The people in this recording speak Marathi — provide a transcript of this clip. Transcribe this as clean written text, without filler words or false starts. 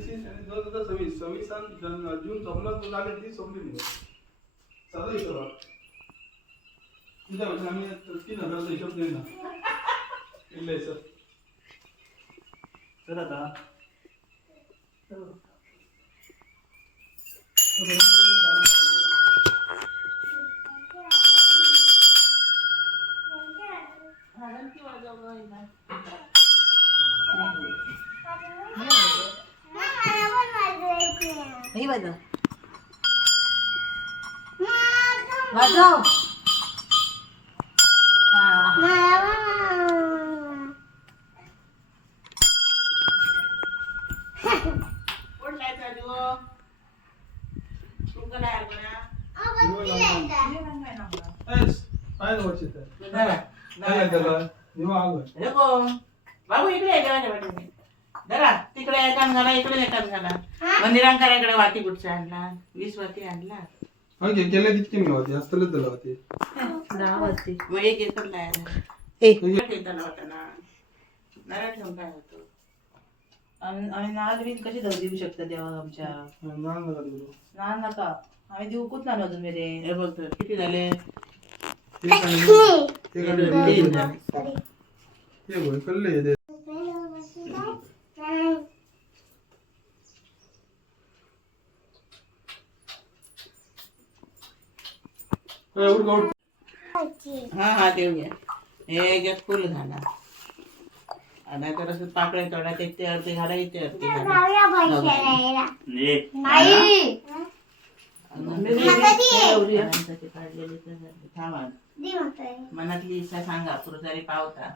दिवशी आणि 2026 आणि जून संपला तो लागेल ती संपली नाही साधा हिशोब तुझ्या वर्षी आम्ही 3,000चा हिशोब देईल ना इल्ले सर चल आता नहीं बजाओ बजाओ बाबू इकडे जरा तिकडे एकान घाला इकडे एकान घाला मंदिरांकडे वाती कुठचा आणला 20 वाती आणला गेल्या किती मी होते असतलच झालं होते 10 वाजते मग एक एकर लायला एक ठेवताना होता ना नारळ ठेवून काय होतो आम्ही नारळ बी कशी देऊ शकता देवा आमच्या ना नका आम्ही देऊ कुठ ना अजून मेरे हे बघ तर, किती झाले हा हा देऊ घ्या हे एक फुल घाला आणि तर असं पाकळे तोडा ते अर्धे घाला इथे अर्धे घाला काढलेले थांबा मनातली इच्छा सांगा पुरुषारी पावता